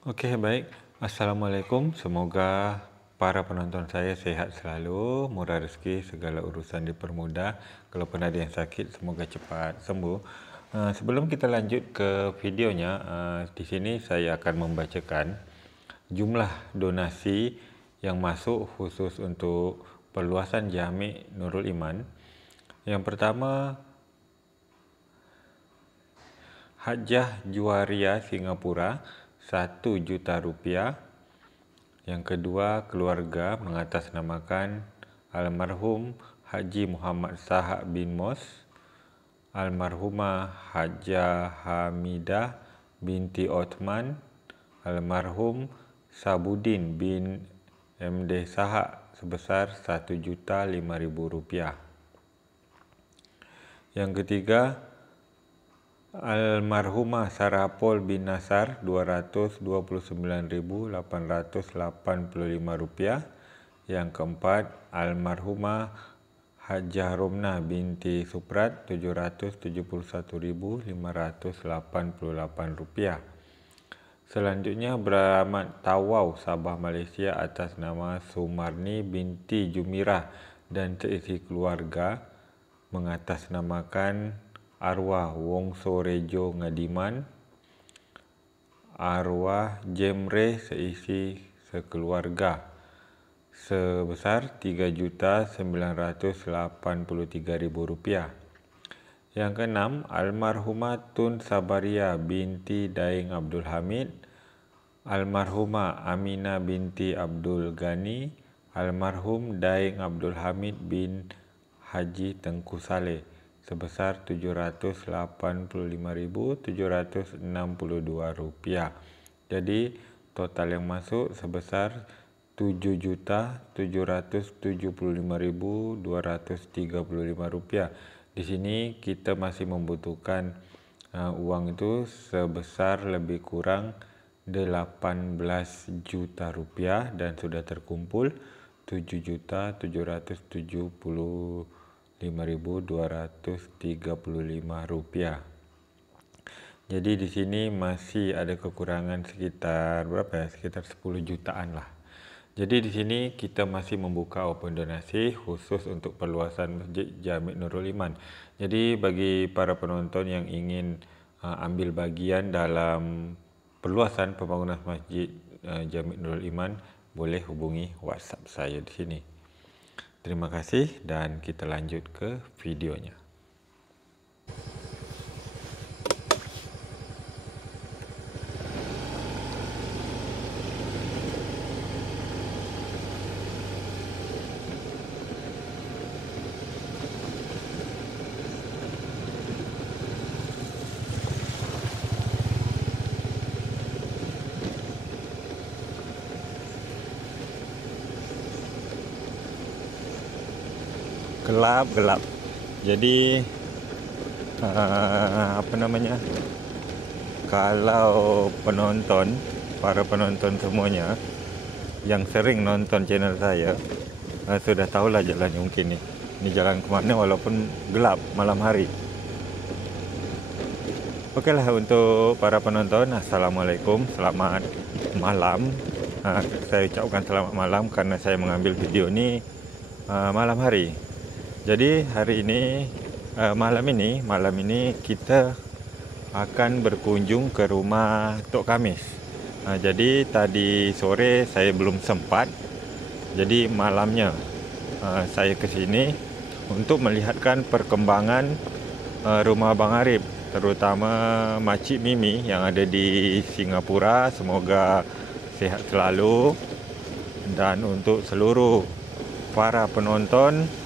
Okey, baik. Assalamualaikum. Semoga para penonton saya sihat selalu, murah rezeki, segala urusan dipermudah. Kalau pun ada yang sakit, semoga cepat sembuh. Sebelum kita lanjut ke videonya, di sini saya akan membacakan jumlah donasi yang masuk khusus untuk perluasan Jami' Nurul Iman. Yang pertama, Hajah Juwaria Singapura, Rp1 juta. Yang kedua, keluarga mengatasnamakan almarhum Haji Muhammad Sahak bin Mos, almarhumah Hajah Hamidah binti Othman, almarhum Sabudin bin MD Sahak sebesar Rp1,05,000. Yang ketiga, almarhumah Sarapol bin Nasar Rp229,885. Yang keempat, almarhumah Hajah Romnah binti Suprat Rp771,588. Selanjutnya, beramat Tawau Sabah Malaysia atas nama Sumarni binti Jumirah dan seisi keluarga mengatasnamakan arwah Wongso Rejo Ngadiman, arwah Jemre seisi sekeluarga sebesar Rp3,983,000. Yang keenam, almarhumah Tun Sabaria binti Daeng Abdul Hamid, almarhumah Aminah binti Abdul Ghani, almarhum Daeng Abdul Hamid bin Haji Tengku Saleh sebesar Rp785,762. Jadi total yang masuk sebesar Rp7,775,235. Di sini kita masih membutuhkan uang itu sebesar lebih kurang Rp18 juta dan sudah terkumpul Rp7,775,235. Jadi di sini masih ada kekurangan sekitar berapa ya? Sekitar 10 jutaan lah. Jadi di sini kita masih membuka open donasi khusus untuk perluasan Masjid Jami' Nurul Iman. Jadi bagi para penonton yang ingin ambil bagian dalam perluasan pembangunan Masjid Jami' Nurul Iman, boleh hubungi WhatsApp saya di sini. Terima kasih dan kita lanjut ke videonya. Gelap. Jadi kalau para penonton semuanya yang sering nonton channel saya sudah tahulah jalannya mungkin nih. Ini jalan kemana walaupun gelap malam hari. Okeylah, untuk para penonton, Assalamualaikum, selamat malam. Saya ucapkan selamat malam karena saya mengambil video ini malam hari. Jadi hari ini, malam ini kita akan berkunjung ke rumah Tok Kamis. Jadi tadi sore saya belum sempat. Jadi malamnya saya ke sini untuk melihatkan perkembangan rumah Abang Arif, terutama Makcik Mimi yang ada di Singapura. Semoga sihat selalu. Dan untuk seluruh para penonton,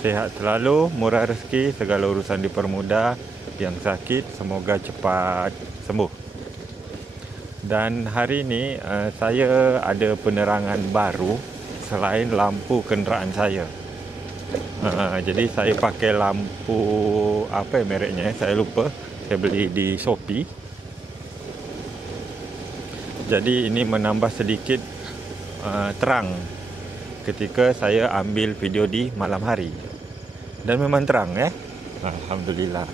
sihat selalu, murah rezeki, segala urusan dipermudah. Yang sakit semoga cepat sembuh. Dan hari ini saya ada penerangan baru selain lampu kenderaan saya. Jadi saya pakai lampu apa mereknya, saya lupa. Saya beli di Shopee. Jadi ini menambah sedikit terang ketika saya ambil video di malam hari. Dan memang terang ya. Alhamdulillah.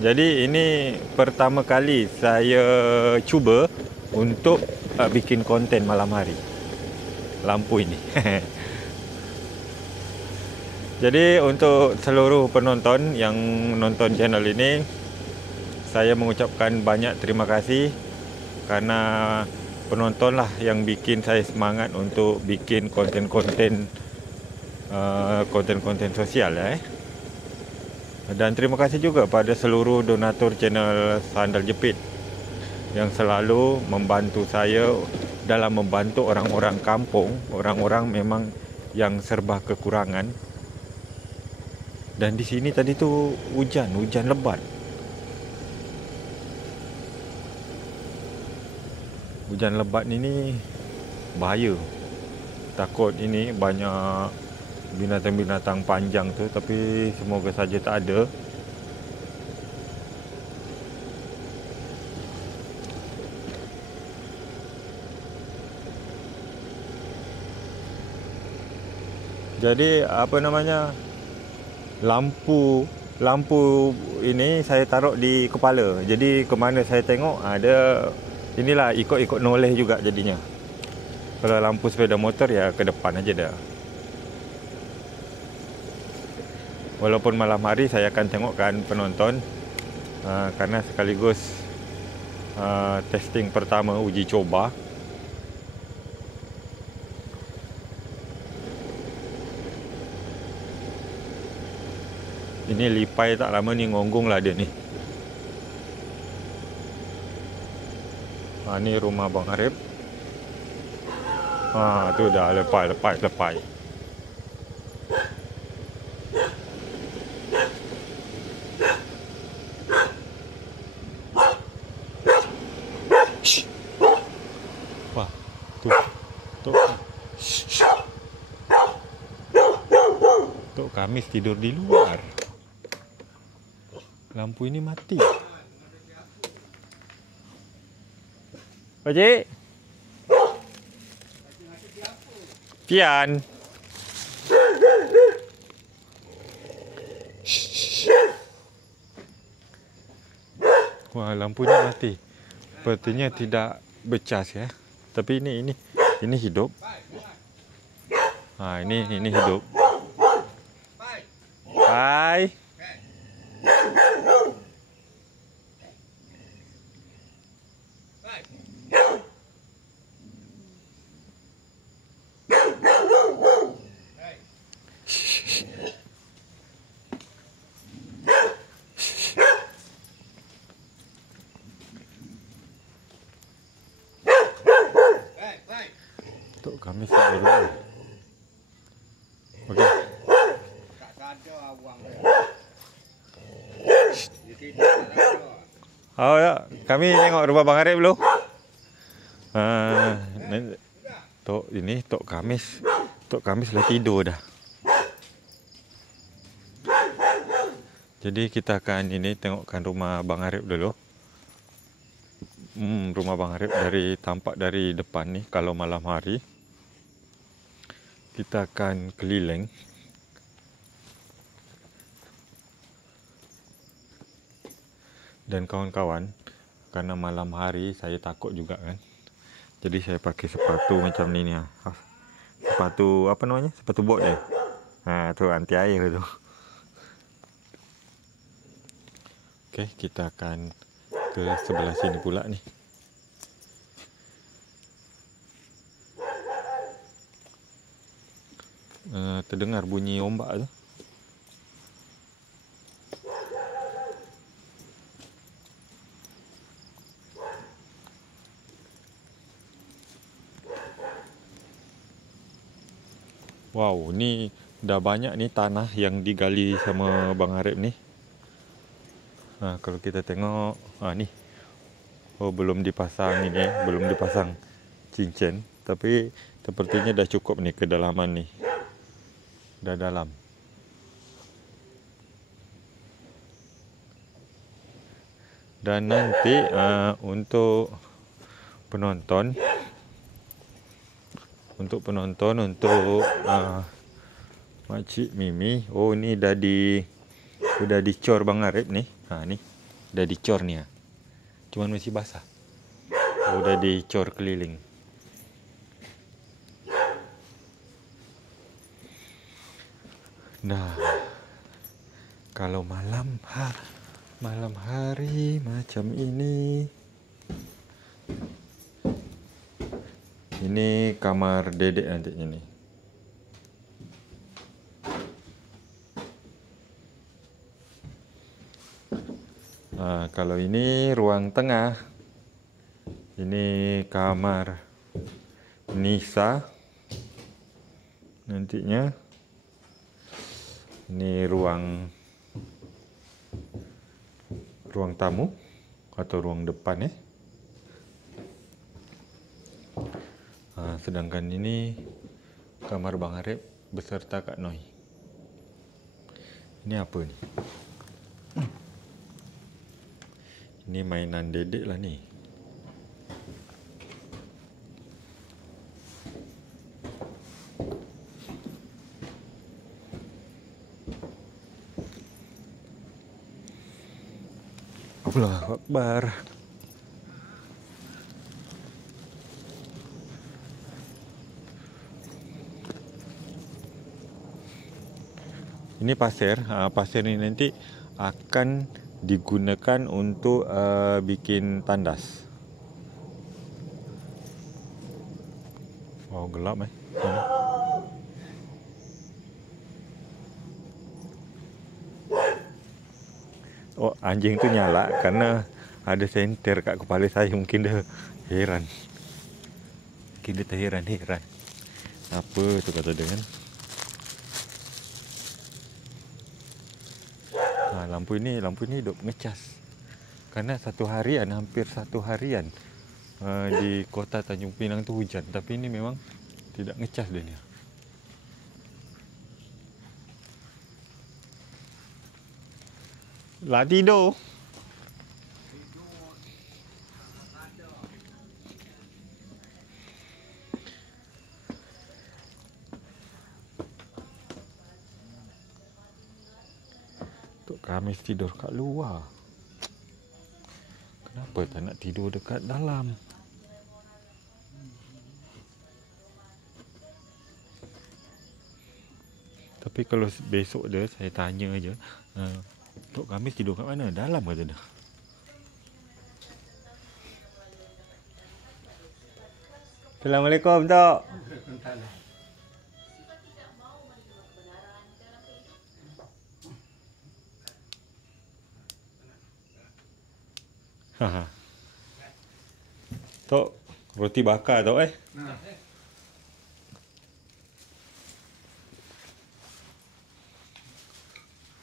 Jadi ini pertama kali saya cuba untuk bikin konten malam hari. Lampu ini. Jadi untuk seluruh penonton yang nonton channel ini, saya mengucapkan banyak terima kasih karena penontonlah yang bikin saya semangat untuk bikin konten-konten sosial ya. Dan terima kasih juga pada seluruh donatur channel Sandal Jepit yang selalu membantu saya dalam membantu orang-orang kampung, orang-orang memang yang serba kekurangan. Dan di sini tadi tu hujan lebat. Hujan lebat ini bahaya. Takut ini banyak binatang-binatang panjang tu, tapi semoga saja tak ada. Jadi apa namanya, lampu ini saya taruh di kepala. Jadi ke mana saya tengok ada, inilah ikut-ikut noleh juga jadinya. Kalau lampu sepeda motor ya ke depan aja dah. Walaupun malam hari saya akan tengokkan penonton karena sekaligus testing pertama, uji coba. Ini lipai tak lama ni ngonggong lah dia ni. Ni rumah Bang Arif. Tu dah lepai. Wah, tu. Tok Kamis tidur di luar. Lampu ini mati. Pakcik. Pian. Wah, lampu ini mati. Sepertinya tidak bercas ya. Tapi ini hidup. Ini hidup. Hai. Tok Kamis tidur dulu. Okey. Tak ada awang dia. Oh ya, kami tengok rumah Bang Arif dulu. Tok Kamis. Tok Kamis dah tidur dah. Jadi kita akan tengokkan rumah Bang Arif dulu. Rumah Bang Arif tampak dari depan ni. Kalau malam hari kita akan keliling. Dan kawan-kawan, karena malam hari saya takut juga kan. Jadi saya pakai sepatu macam ni ni. Sepatu apa namanya? Sepatu bot dia. Tu anti air tu. Okey, kita akan ke sebelah sini pula ni. Terdengar bunyi ombak tu. Wow, ni dah banyak ni tanah yang digali sama Bang Arif ni. Kalau kita tengok, ni. Oh, belum dipasang ini, belum dipasang cincin. Tapi sepertinya dah cukup ni kedalaman ni. Dah dalam. Dan nanti untuk penonton, untuk Makcik Mimi, oh ni sudah dicor Bang Arif ni. Ni. Dah dicor ni. Cuman masih basah. Udah dicor keliling. Nah, kalau malam hari macam ini. Ini kamar dedek nantinya ni. Kalau ini ruang tengah. Ini kamar Nisa. Nantinya. Ini ruang tamu atau ruang depan sedangkan ini kamar Bang Arif beserta Kak Noi. Ini apa ni? Ini mainan dedek lah ni. Allahu Akbar. Ini pasir. Pasir ni nanti akan digunakan untuk bikin tandas. Oh, gelap Oh, anjing tu nyala karena ada senter kat kepala saya. Mungkin dia heran. Mungkin dia terheran. Apa tu kata dia kan? Lampu ini hidup ngecas. Karena hampir satu harian di kota Tanjung Pinang tu hujan. Tapi ini memang tidak ngecas dia ni. Lah tidur. Tok Khamis tidur kat luar. Kenapa tak nak tidur dekat dalam? Tapi kalau besok dia saya tanya je, Tok Khamis tidur kat mana? Dalam kata dia. Assalamualaikum, Tok. Tok, roti bakar Tok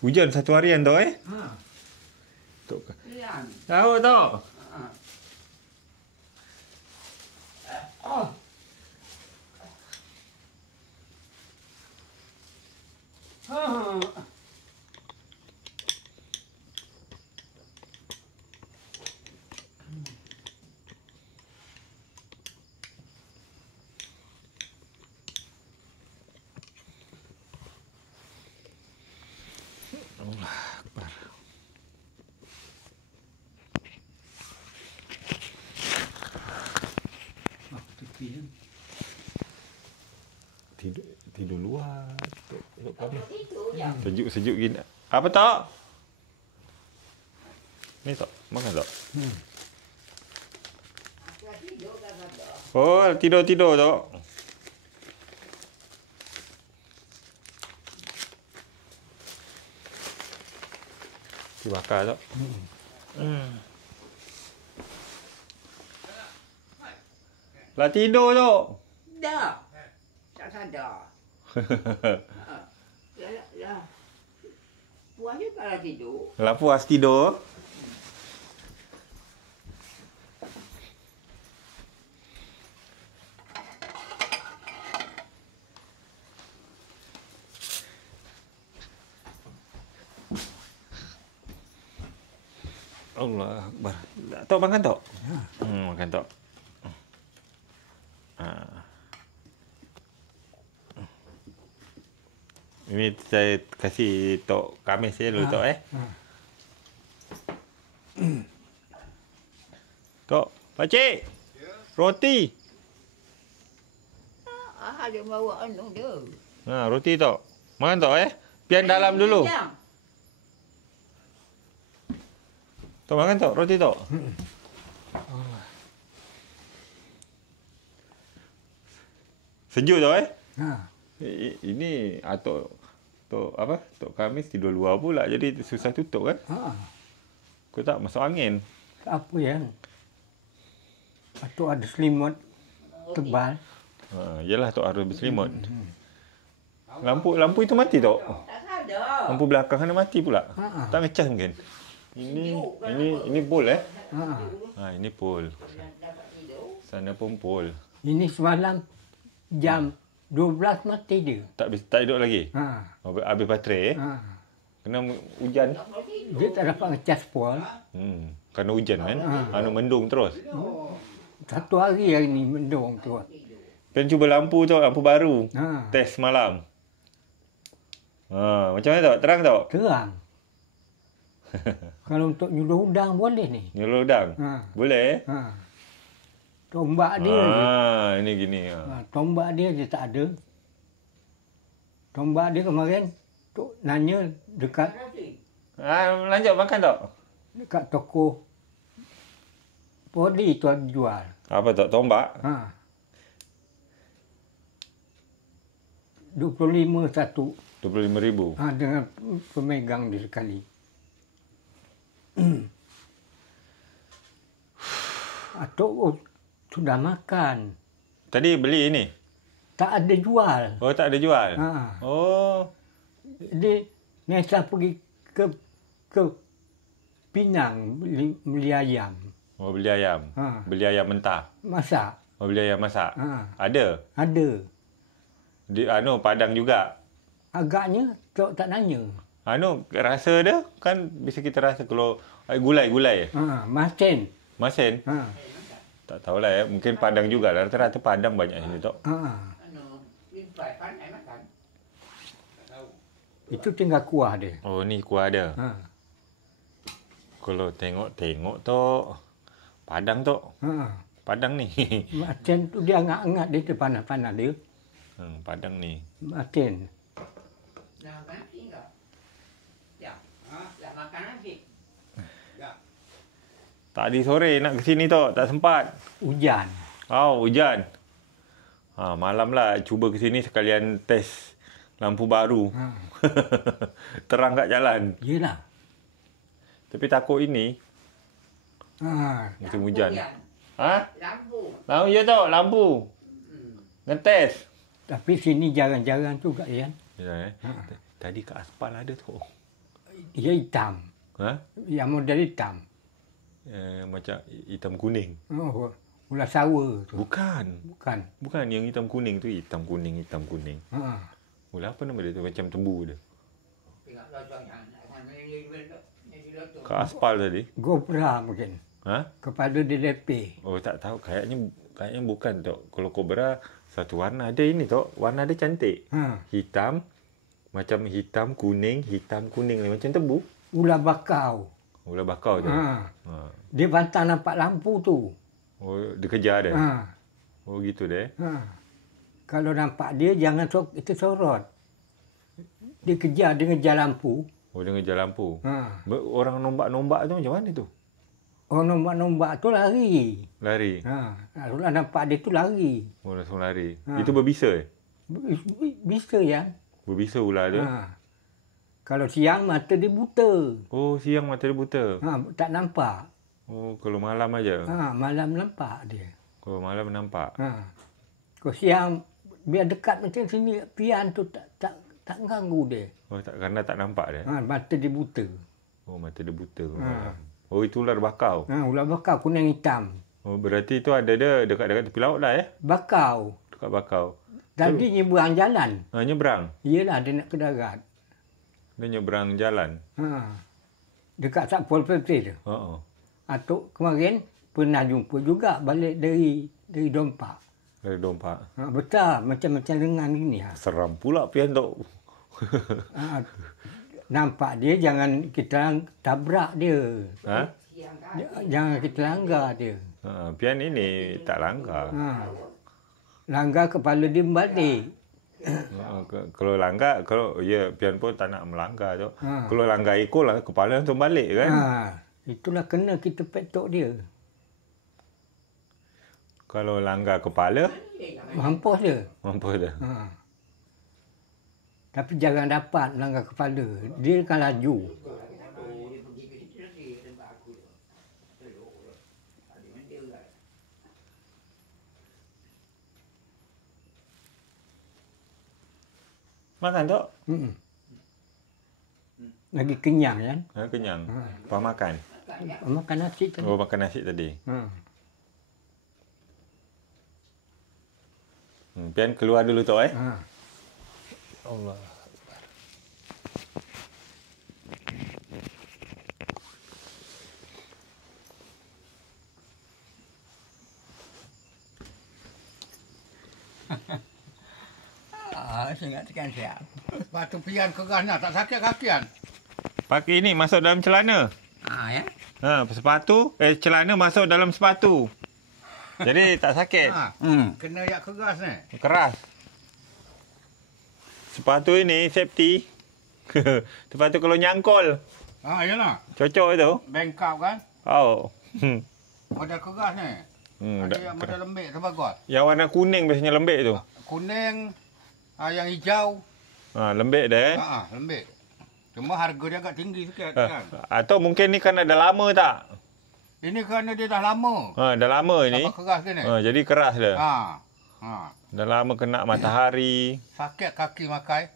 Hujan satu harian Tok Tok. Tahu Tok. Allah Akbar. Tidur luar. Sejuk gini. Apa Tok? Ni Tok, makan Tok. Oh, tidur Tok. Bakar Tok. Lah tidur Tok. Dah. Tak sadar. Ya. Puas juga lah tidur. Lah puas tidur. Allah Akbar. Tok makan Tok? Makan Tok. Ini saya kasih Tok Khamis dulu Tok Tok, pakcik. Roti. Dia bawa anu dia. Ha, roti tok. Makan tok Pian dalam dulu. Tok makan tok, roti tok. Sejuk tok Ha. Ini tok apa? Tok Khamis tidur luar pula jadi susah tutup kan? Ha. Kau tak masuk angin. Apa yang? Atau ada selimut tebal. Ha, yalah tok harus berselimut. Lampu itu mati tok. Tak ada. Lampu belakang sana mati pula. Ha. Tak ngecas mungkin. Ini pol Ha. Ha, ini pol. Dapat tidur. Sana pun pol. Ini semalam jam 12 mati dia. Tak hidup lagi. Ha. Habis baterai Ha. Kena hujan. Tak boleh tidur. Dia tak dapat ngecas pol. Kena hujan kan. Anu mendung terus. Satu hari ni mendung tu. Kan cuba lampu tu, lampu baru. Ha. Test malam. Ha, macam mana tok? Terang tok? Terang. Kalau untuk nyuluh udang boleh ni. Nyuluh udang. Ha. Boleh? Ha. Tombak dia je. Ini gini. Ha. Tombak dia je tak ada. Tombak dia kemarin tu nanya dekat Lanjut makan tok? dekat toko Poli tu ada jual. Apa tok? Tombak? Ha. 25 satu. 25,000. Ha, dengan pemegang dia sekali. Atau sudah makan. Tadi beli ini? Tak ada jual. Oh, tak ada jual? Ha. Oh. Dia Nesa pergi ke Pinang beli ayam. Oh, beli ayam. Ha. Beli ayam mentah. Masak. Oh, beli ayam masak. Ha. Ada? Ada. Padang juga. Agaknya tak nanya. Rasa dia kan bisa kita rasa kalau gulai. Ha, masin. Masin? Ha. Tak tahulah mungkin padang juga. Rata-rata padang banyak sini tok. Ha. Anu, limpai pandai makan. Tak tahu. Itu tinggal kuah dia. Oh, ni kuah dia. Ha. Kalau tengok tok. Padang tok. Ha. Padang ni. Masin tu dia angat-angat dia panas-panas dia. Padang ni. Masin. Dah makan nasi enggak? Ya. Dah makan nasi? Tadi sore nak ke sini tok. Tak sempat. Hujan. Oh, hujan. Malam lah cuba ke sini sekalian test lampu baru. Ha. Terang kat jalan. Yelah. Tapi takut ini Ha. musim hujan. Lampu. Ya tok, lampu. Ngetes. Tapi sini jarang-jarang juga ya. Ya, Tadi kat aspal ada tok. Dia hitam. Ha? Yang model hitam. Macam hitam kuning. Oh, ulas sawa tu. Bukan. Bukan. Yang hitam kuning tu hitam kuning. Ha. Ulah apa nama dia tu macam tebu dia. Tengok lotong yang akan menjadi lotong. Kat aspal tadi. Gopra mungkin. Ha? Kepala dia lepeh. Oh, tak tahu. Kayaknya bukan tok. Kalau kobra satu warna ada ini tok. Warna dia cantik. Ha. Hitam. Macam hitam kuning macam tebu. Ular bakau. Ular bakau tu. Ha. Ha. Dia bantang nampak lampu tu. Oh, dia kejar dia. Ha. Oh, gitu deh. Ha. Kalau nampak dia jangan itu sorot. Dia kejar dia ngejar lampu. Oh, dia ngejar lampu. Ha. Orang nombak-nombak tu macam mana tu? Orang nombak-nombak tu lari. Lari. Ha. Kalau nampak dia tu lari. Oh, langsung lari. Ha. Itu berbisa Bisa ya. Berbisa ular dia. Ha. Kalau siang mata dia buta. Oh, siang mata dia buta. Ha, tak nampak. Oh, kalau malam aja. Ha, malam nampak dia. Kalau malam nampak. Ha. Kalau siang biar dekat macam sini pian tu tak ganggu dia. Oh, kerana tak nampak dia. Ha, mata dia buta. Oh, mata dia buta. Ha. Oh, itu ular bakau. Ha, ular bakau kuning hitam. Oh, berarti itu ada dia dekat-dekat tepi laut lah Bakau. Dekat bakau. Tadi nyeberang jalan. Nyeberang. Iyalah dia nak ke darat. Dia nyeberang jalan. Ha. Dekat Satpol PP tu. Oh. Atuk kemarin pernah jumpa juga balik dari Dompak. Dari Dompak. Ha, betul macam lengan gini. Ha. Seram pula pian tu. Ha. Nampak dia jangan kita tabrak dia. Ha? Jangan kita langgar dia. Pian ini tak langgar. Langgar kepala dia balik. Kalau langgar, kalau pian pun tak nak melanggar tu. Kalau langgar ekor lah, kepala langsung balik kan. Itulah kena kita petok dia. Kalau langgar kepala, Mampus dia. mampus dah. Tapi jangan dapat langgar kepala. Dia akan laju. Makan tak? Lagi kenyang kan? Kenyang. Lepas makan. Makan nasi tadi. Oh, makan nasi tadi. Pian keluar dulu tu Allah. Saya ingatkan siap. Lepas tu pian kerasnya tak sakit kaki kan? Pakai ini masuk dalam celana. Ya. Sepatu, celana masuk dalam sepatu. Jadi tak sakit. Kena yak keras ni. Keras. Sepatu ini safety. Sepatu kalau nyangkol. Yalah. Cocok itu. Bengkap kan? Oh. Model keras ni. Ada yang model lembik tu bagus. Yang warna kuning biasanya lembik tu. Kuning, yang hijau. Lembik dah Lembik. Cuma harga dia agak tinggi sikit kan. Atau mungkin ni kerana dah lama tak? Ini kerana dia dah lama. Dah lama ini. Tambah keras dia ni. Jadi keras dia. Ha. Dah lama kena matahari. Sakit kaki makai.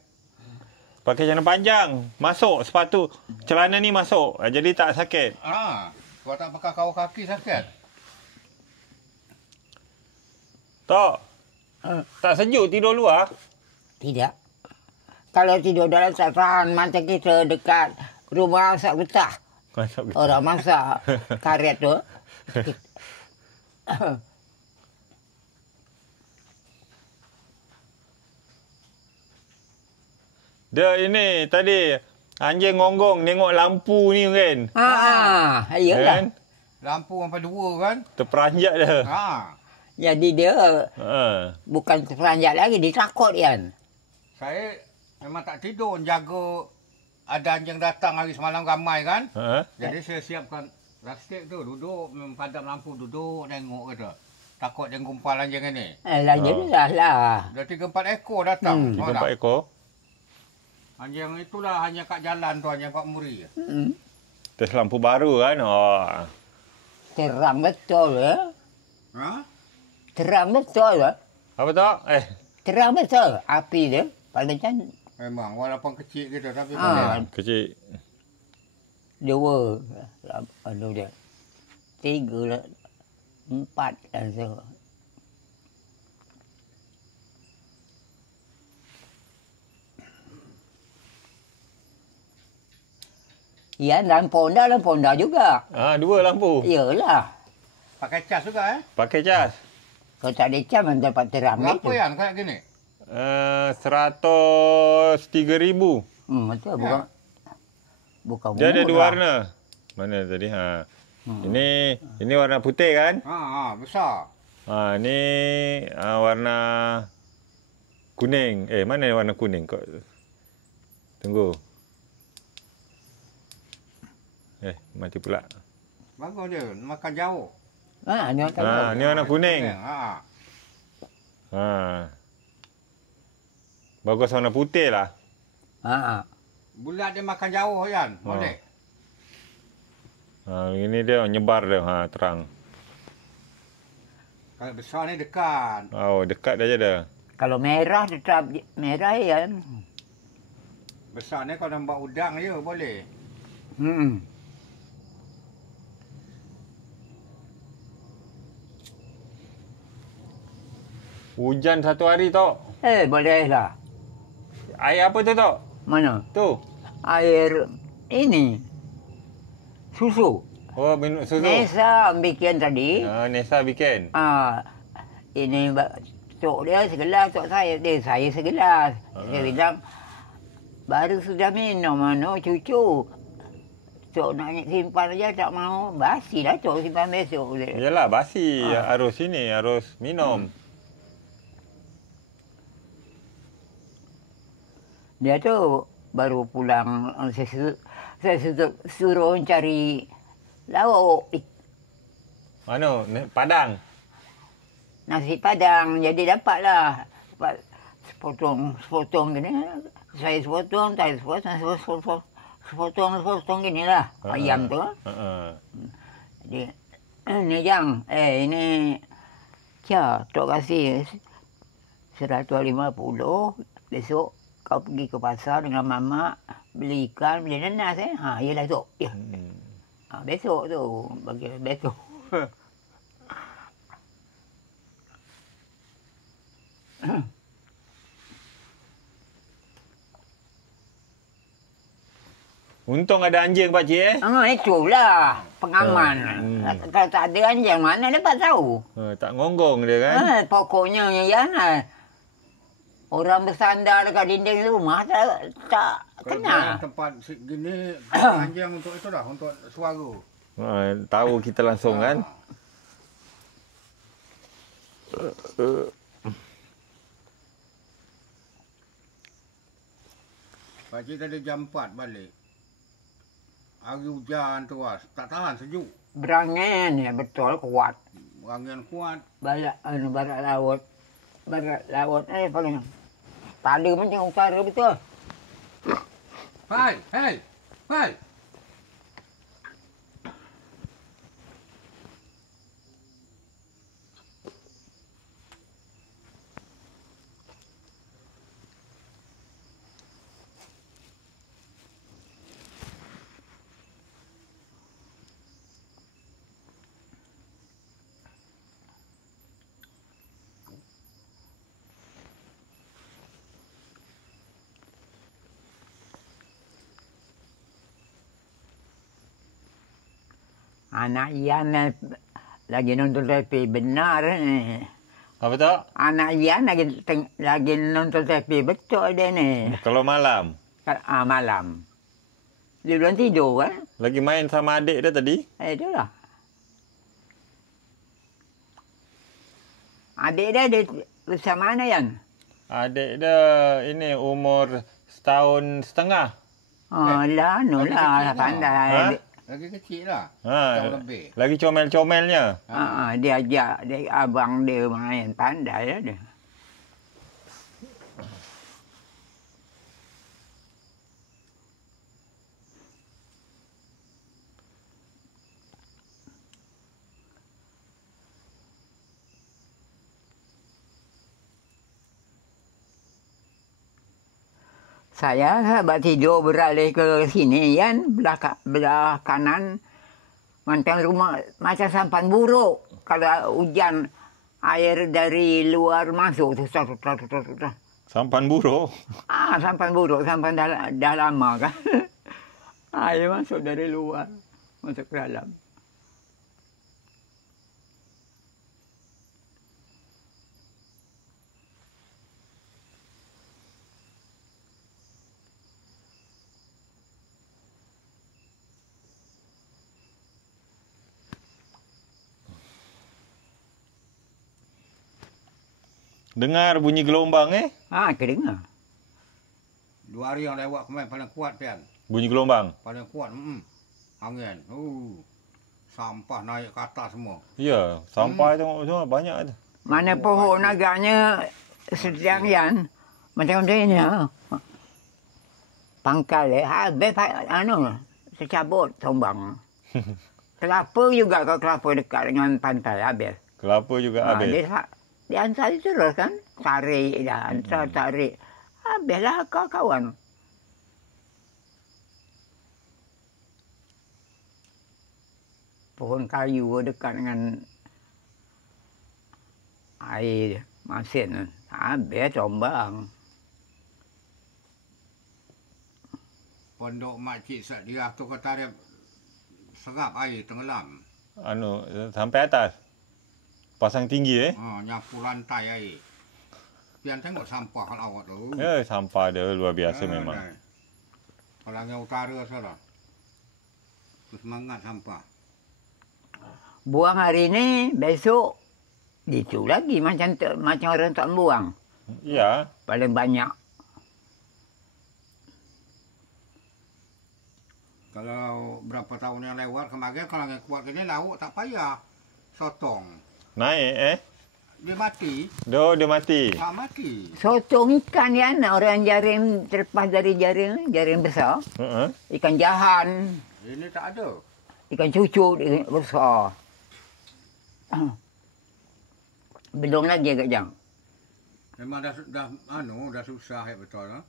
Pakai celana panjang. Masuk sepatu. Celana ni masuk. Jadi tak sakit. Kalau tak pakai kaos kaki sakit. Tak. Tak sejuk tidur luar? Tidak. Kalau tidur dalam sasaran macam kita dekat rumah masak betah. Orang masak karet tu. Dia ini tadi anjing ngonggong tengok lampu ni kan. Iyalah. Kan? Lampu sampai 2 kan? Terperanjat dia. Jadi dia bukan terperanjat lagi, dia takut kan. Saya memang tak tidur jaga ada anjing datang hari semalam ramai kan. Jadi saya siapkan plastik tu, duduk padam lampu, duduk tengok kata. Takut dia gumpal anjing ni. Jelas lah. Dah 3-4 ekor datang. 3-4 ekor. Anjing itulah hanya kat jalan tu, hanya kat Muri. Terus lampu baru kan. Terang betul ya. Terang betul ya. Apa tak? Terang betul api dia. Pada macam Memang walaupun kecil gitu tapi kecil. 2 dia. 3 lah. 4 dan so. Ya, dalam ponda juga. 2 lampu. Iyalah. pakai cas juga Pakai cas. Kalau tak ada cas, mana dapat terang Berapa itu. yang kayak gini? 103,000. Betul, Ya. bukan Dia ada 2 murah. warna. Mana tadi? Ini warna putih kan? Besar. Ni warna kuning. Mana warna kuning kau? Tunggu. Mati pula. Bagus dia, makan jauh. Ni orang tahu. Ni warna kuning. Bagus warna putih lah. Bulat dia makan jauh kan, boleh. Ini dia nyebar dia, terang. Kalau besar ni dekat. Dekat aja dah. Kalau merah tetap merah ya. Besar ni kalau nampak udang je boleh. Hujan satu hari tok. Boleh lah. Air apa tu tok? Mana? Tu. Air ini. Susu. Minum susu. Nesa bikin tadi. Nesa bikin. Ini tok dia segelas, tok saya segelas. Saya bilang, baru sudah minum, cucu. Cok nak simpan aja tak mau. Basi lah cok simpan besok. Yalah, basi. Harus ini, harus minum. Dia tu baru pulang. Saya suruh cari lauk. Padang. Nasi Padang. Jadi dapatlah. Sepotong gini. Saya sepotong, sepotong gini lah. Ayam tu. Jadi, ini Jang. Ini. Tok kasih 150. Besok kau pergi ke pasar dengan Mama. Beli ikan, beli nanas. Yelah Tok. Ya. Besok tu. Bagi besok. Untung ada anjing Pak Cik Itulah pengaman. Kalau tak ada anjing mana dapat tahu? Tak ngonggong dia kan? Pokoknya ya orang bersandar dekat dinding rumah tak kena. Tempat gini anjing untuk itu dah, untuk suara. Tahu kita langsung kan? Pakcik tadi jam 4 balik. Hari hujan terus, tak tahan sejuk. Berangin ya betul kuat. Angin kuat. Barat laut. Barat laut paling. Tak ada macam utara betul. Hai. Anak Ian lagi nonton TV benar. Apa tu? Anak Ian lagi nonton TV betul dia ni. Kalau malam? Malam. Dia belum tidur kan? Lagi main sama adik dia tadi? Itulah. Adik dia bersama mana Yan? Adik dia ini umur 1.5 tahun. Lah, pandai. Lagi kecil lah. Tahun lebih. Lagi comel-comelnya. Dia ajak abang dia main, pandai lah dia. Saya habis tidur beralih ke sini kan, belah kanan macam rumah, macam sampan buruk. Kalau hujan air dari luar masuk tu. Sampan buruk? Sampan buruk, sampan dah lama kan. Air masuk dari luar, masuk ke dalam. Dengar bunyi gelombang Kedengar. 2 hari yang lewat kemarin paling kuat Pian. Bunyi gelombang? Paling kuat. Angin. Sampah naik ke atas semua. Ya, sampah tengok semua banyak tu. Mana pohon agaknya sedang Yan. Macam ini pangkal habis secabut tombang. Kelapa juga kelapa dekat dengan pantai habis. Kelapa juga habis. Dia hantar terus kan. Tarik dah. Tarik. Habislah kawan. Pohon kayu dekat dengan air masin. Habis tombang. Pondok Makcik Sadiah tu kata dia serap air tenggelam. Sampai atas? Pasang tinggi nyapu lantai air. Pian tengok sampah kalau awak tu. Ya, sampah dia luar biasa memang. Kalau yang utara salah. Semangat sampah. Buang hari ni, besok gitu lagi macam orang tak buang. Ya. Paling banyak. Kalau berapa tahun yang lewat kemarin kalau yang kuat gini lauk tak payah sotong. Naik Dia mati. Dia mati. Tak mati. Sotong ikan ya, orang jaring terlepas dari jaring besar. Ikan jahan, Ini tak ada. ikan cucuk besar. Belum lagi Kak Jang. Memang dah susah ya betul lah.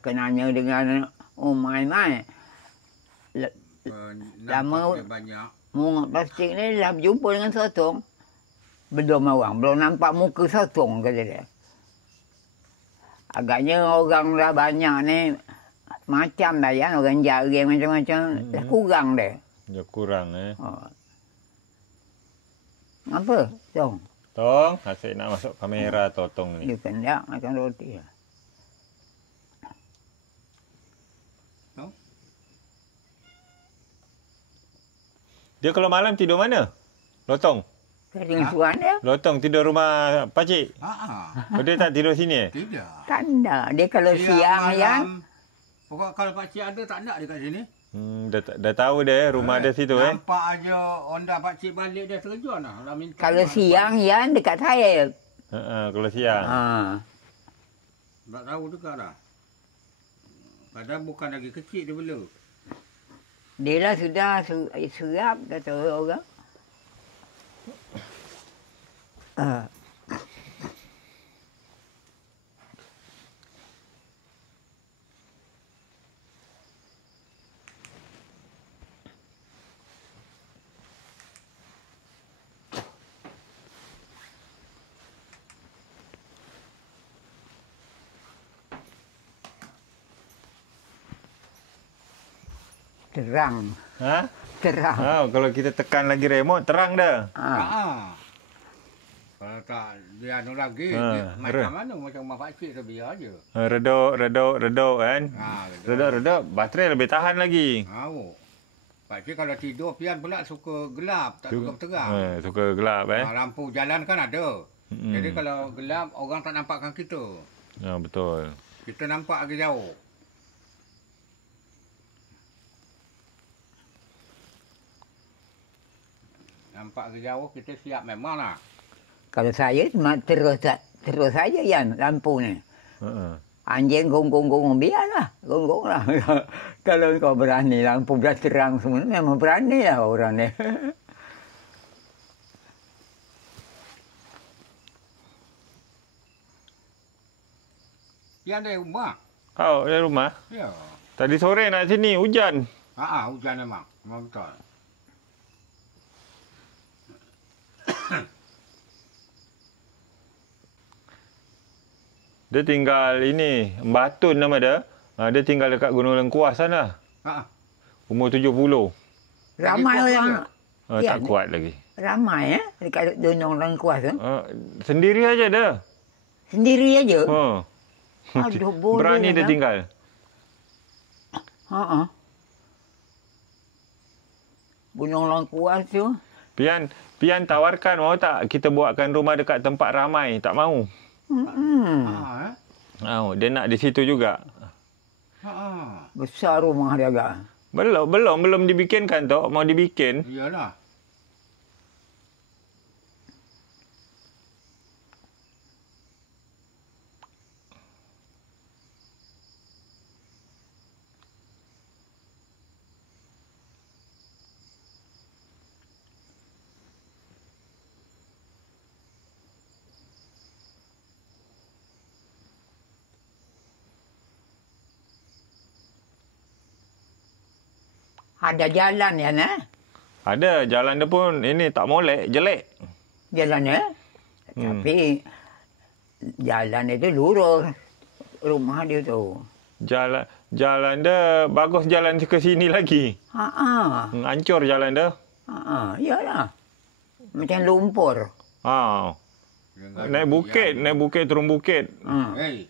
Kenanya dengan Mai. Lama Nampak banyak. mungut plastik ni dah berjumpa dengan sotong. Belum orang, belum nampak muka sotong kata dia. Agaknya orang dah banyak ni macam dah ya, orang jaring macam-macam dah kurang dia. Dia kurang Apa? Tong. Tong, asyik nak masuk kamera totong ni. Dia kendak makan roti. Dia kalau malam tidur mana? Lotong. Kering suan dia. Lotong tidur rumah pakcik. Dia tak tidur sini? Tidak. Tanda. Dia kalau siang ya. Pokok kalau pakcik ada tak nak dekat sini. Dah tahu dia rumah dia situ Nampak aja Honda pakcik balik dia terkejut lah. Kalau siang ya dekat saya. Kalau siang. Tak tahu juga lah. Padahal bukan lagi kecil dia bela. Dia lah sudah serap kata orang. Terang. Terang. Kalau kita tekan lagi remote, terang dah. Kalau tak dia anu lagi, macam mana macam rumah pakcik tu biar aje. Reduk kan. Reduk, baterai lebih tahan lagi. Pakcik kalau tidur pian pula suka gelap, tak suka terang. Suka gelap Lampu jalan kan ada. Jadi kalau gelap orang tak nampakkan kita. Betul. Kita nampak lagi jauh. Nampak ke jauh kita siap memanglah. Kalau saya terus saja Yan lampu ni. Anjing gong biarlah, gong lah. Kalau kau berani lampu dah terang semua memang berani lah orang ni. Dia ada rumah. Ada rumah? Ya. Tadi sore nak sini hujan. Hujan memang betul. Dia tinggal ini, Batun nama dia. Dia tinggal dekat Gunung Lengkuas sana. Umur 70. Ramai orang. Tak kuat lagi. Ramai dekat Gunung Lengkuas tu. Sendiri aja dia. Sendiri aja? Aduh, berani dia tinggal. Gunung Lengkuas tu. Pian tawarkan, mau tak kita buatkan rumah dekat tempat ramai? Tak mau. Dia nak di situ juga. Besar rumah dia agak. Belum dibikinkan tu. Mau dibikin. Iyalah. Ada jalan ya, Ada. Jalan dia pun ini tak molek, jelek. Jalan ya? Tapi jalan itu lurus rumah dia tu. Jalan dia bagus, jalan ke sini lagi. Hancur jalan dia. Iyalah. Macam lumpur. Naik bukit, turun bukit. Naik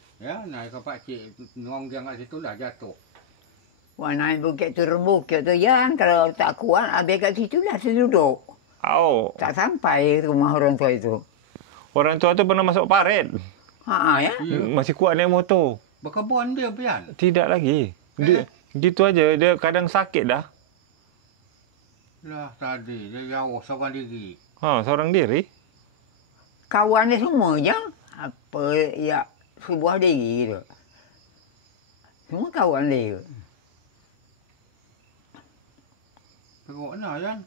ke pakcik, nonggang kat situ lah jatuh. Wah naik bukit tu rebukit tu Yan. Kalau tak kuat, habis kat situ dah duduk. Oh, Tak sampai rumah orang tua itu. orang tua tu pernah masuk parit. Ya. Masih kuat naik motor. Berkebun dia pian. Tidak lagi. Dia, gitu aja. Dia kadang sakit dah. Lah tadi dia jauh seorang diri. Seorang diri. Kawan dia semua je. Apa ya sebuah diri tu. Semua kawan dia. Teruk nak Yan.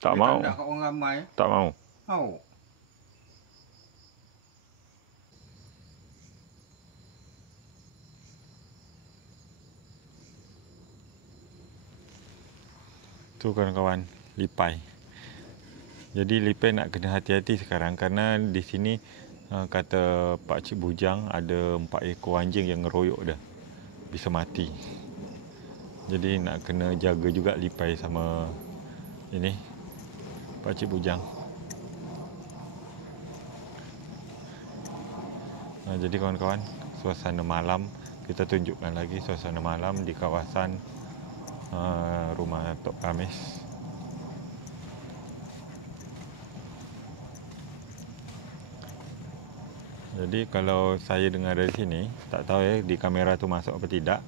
Tak Dia mau. Tak kat orang ramai. Tak mau. Tahu. Tu kawan-kawan, lipai. Jadi lipai nak kena hati-hati sekarang kerana di sini kata Pak Cik Bujang ada 4 ekor anjing yang ngeroyok dah. Bisa mati. Jadi nak kena jaga juga lipai sama ini Pak Cik Bujang. Jadi kawan-kawan, suasana malam kita tunjukkan lagi suasana malam di kawasan rumah Tok Kamis. Jadi kalau saya dengar dari sini, tak tahu di kamera tu masuk apa tidak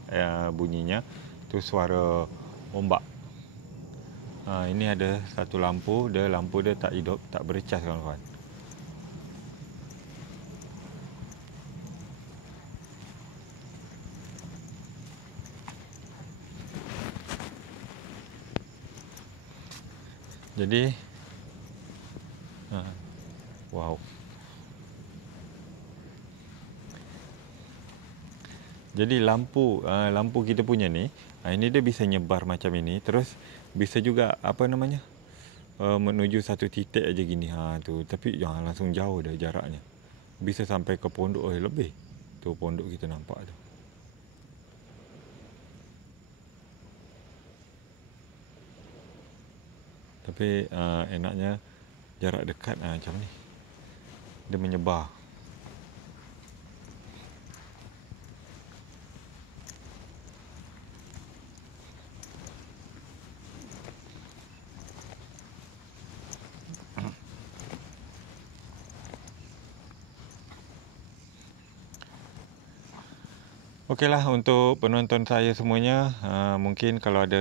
bunyinya, tu suara ombak. Ini ada satu lampu, lampu dia tak hidup, tak bercas kawan-kawan. Jadi wow. Jadi lampu kita punya ni, ini dia bisa nyebar macam ini, terus bisa juga apa namanya? Menuju satu titik aja gini. Tu, tapi jangan langsung jauh dah jaraknya. Bisa sampai ke pondok lebih. Tu pondok kita nampak tu. Tapi enaknya jarak dekat macam ni. Dia menyebar. Okeylah untuk penonton saya semuanya, mungkin kalau ada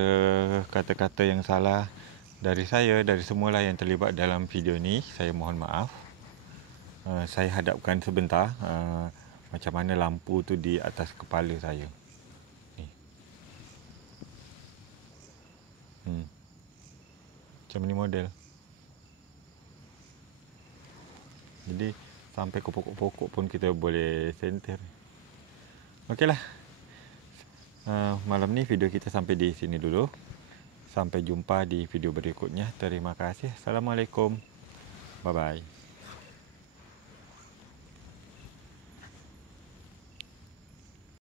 kata-kata yang salah dari saya, dari semualah yang terlibat dalam video ni, saya mohon maaf. Saya hadapkan sebentar macam mana lampu tu di atas kepala saya. Ni. Macam ni model. Jadi sampai ke pokok-pokok pun kita boleh senter. Okeylah. Malam ni video kita sampai di sini dulu. Sampai jumpa di video berikutnya. Terima kasih. Assalamualaikum. Bye-bye.